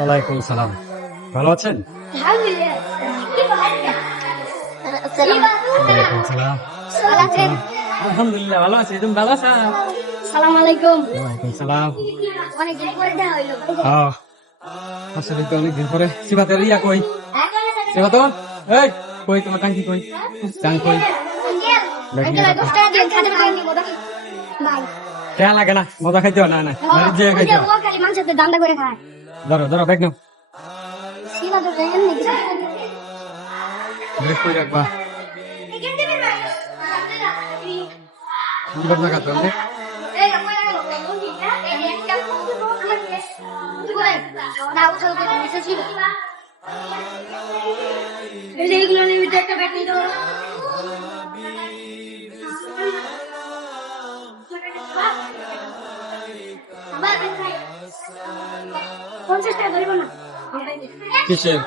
ওয়ালাইকুম সালাম। ভালো আছেন? ওয়ালাইকুম সালাম। আলহামদুলিল্লাহ ভালো আছি। তুমি ভালো আছো? সালাম আলাইকুম। ওয়ালাইকুম সালাম। অনেকদিন পরে দেখা হইলো। আসলে তো অনেকদিন পরে। সিবাতের ইয়া কই? সিবাতর এই কই তোমার টাঙ্কি কই? টাঙ্কি কই? কেয়া লাগে না, মজা খাইতে হয় না না বাড়ির যেয়ে খাইতে হয়। খালি মানুষের দান্দা করে খায়। ধরো ধরো ব্যাগ নাও, সিবা তো দেখেন নাকি? ব্রেক কই রাখবা। সুন্দর জায়গা তো অনেক। এইগুলো নিয়ে একটা ব্যাট নিতে পারো। পঞ্চাশ টাকা ধরবো না। কিসের?